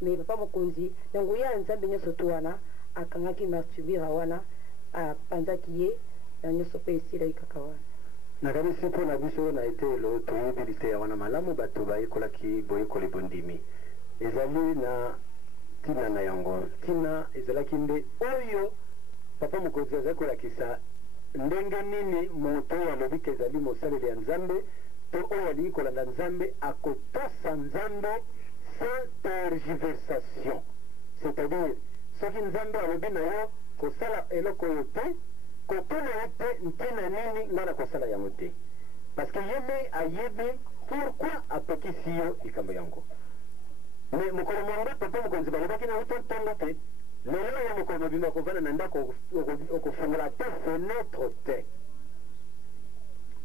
mais papa mokonzi na nguya nzambe nyoso to wana akangaki masturbira wana apandaki ye na nyoso pe esila ikaka wana na kanisi mpo na biso na etelo toyebi ya wana malamu bato bayekolaki boyekoli bondimi ezali na tina na yango tina ezalaki nde oyo papa mokonzi azali kolakisa ndenge nini moto alobi ke ezali mosaleli ya nzambe to oyo alingi kolanda nzambe akotosa nzambe sans tergiversation, c'est-à-dire soki nzambe alobi na yo kosala eloko oyo te kotuna yo te ntina nini nga na kosala yango te parce que ye nde ayebi pourquoi apekisi yo likambo yango mais mokolo mongo papa mokonzi balobaki na yo to ntongo te lelo ya mokolo mobimba kovanda na ndako okofungola te fenêtre te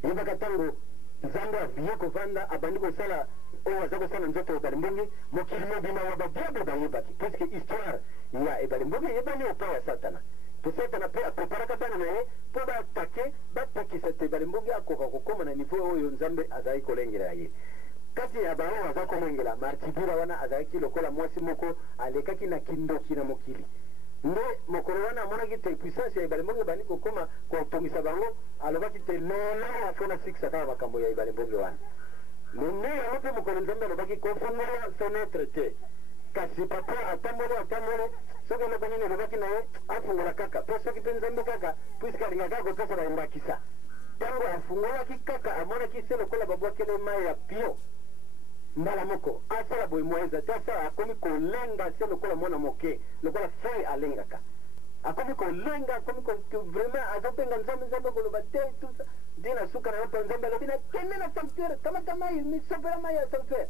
yebaka ntango nzambe aviye kovanda abandi kosala oyo aza kosala nzoto ebale mbongi mokili mobima wa badiable bayebaki puisque histoire ya ebale mbongi eyebani opa ya satana to satana mpe apreparaka bana na ye mpo batake bapekisa te ebale mbongi akoka kokóma na niveau oyo nzambe azalaki kolengela ye kati ya baoyo aza kolengela martibura wana azalaki lokola mwasi moko alekaki na kindoki na mokili nde mokolo wana amonaki te puissance ya ebale mbongi ebandi kokóma kotongisa bango alobaki te lelo afona fikisa kaka makambo ya ebale mbongi wana nde yango mpe mokolo nzambe alobaki kofungola fenêtre te kasi papa atambole soki eloko nini elobaki na ye afungola kaka mpo soki mpe nzambe kaka puiske alingaka kotosa bayembakisa ntango afungolaki kaka amonaki se lokola babwakele mai ya pio mbala moko asala boye moeza te asala akomi kolenga se lokola mwana moke lokola fei alengaka akomi kolenga akomi vraiment azopenga nzambe koloba te tout ça dina suka na yopa nzambe alobi na kende na sanctuaire kamata mai misopela mai ya sanctuaire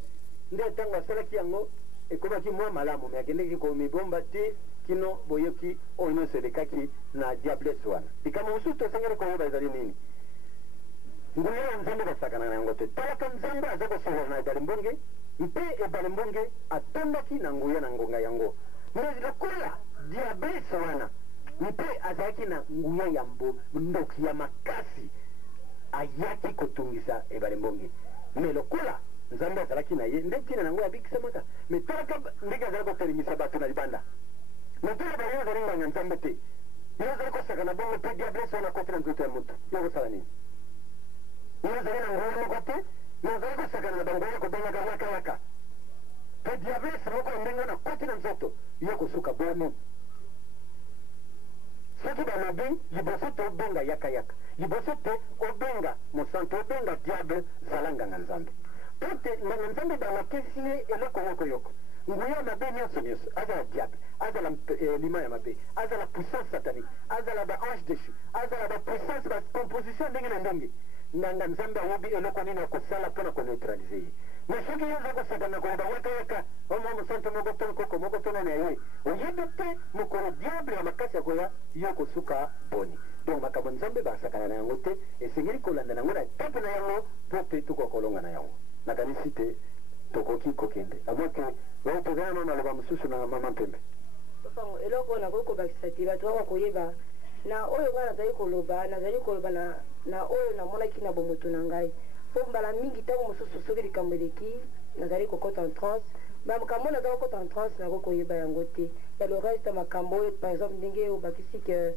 nde ntango asalaki yango ekomaki mwa malamu me akendeki komibomba te kino boyoki oyo nyonso elekaki na diablesse wana likambo mosusu tosengeli koyeba ezali nini nguya ya nzambe basakana na yango te talaka nzambe aza kosola na ebale mbonge mpe ebale mbonge atondaki na nguya na ngonga yango mais lokola diablesse wana mpe azalaki na nguya ya ndoki ya makasi ayaki kotungisa ebale mbonge mais lokola nzambe azalaki na ye nde ntina nango yabikisamaka mais talaka ndenge azali kotelemisa bato na libanda mais tala bayo azali nganga nzambe te yo azali kosakana bongo mpe diablesse wana koti na nzoto ya moto yo kosala nini yo azali na nguya moko te mais azali kosakana na bango ya kobengaka yakayaka mpe diablesse moko ya ndenge wana koti na nzoto yo kosuka boni soki balobi liboso te obenga yakayaka liboso te obenga mosantu obenga diable zala nganga nzambe pote nganga nzambe balakisi ye eloko yokoyoko nguya mabe nyonso azala diable azala lima ya mabe azala puissance satanique azala baange déchu azala bapuissance bacomposition ndenge na ndenge nganga nzambe ayebi eloko nini akosala mpona koneutralize ye mais soki yo oza kosakana koloba yakayaka omwa mosantu moko to nkoko moko to nani ya ye oyebi te mokolo diable ya makasi akoya yo kosuka boni donc makambo nzambe basakana na yango te esengeli kolanda nango na etape na yango mpo te tukoka kolonga na yango nakanisi te tokoki kokende amoke oyo tozala na maloba mosusu na mama mpembe eloko oyo nakoki kobakisa te bato baka koyeba na oyo ngai nazali koloba na oyo namonaki na bomoto na ngai mpo mbala mingi ntango mosusu soki likambo eleki nazali kokota en transe makambo oyo nazali kokota en transe nakoki koyeba yango te ya le reste makambo oyo par exemple ndenge obakisi ke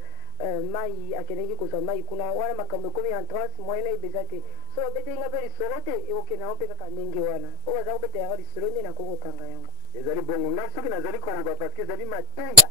mai akendeki kozwa mai kuna wana makambo ekomi en transe moyena ebeza te so babeteli nga mpe lisolo te ekokende yango mpe kaka ndenge wana oyo baza kobeta yango lisolo nde nakoki kokanga yango ezali bongo nga soki nazali koloba parce que ezali mateya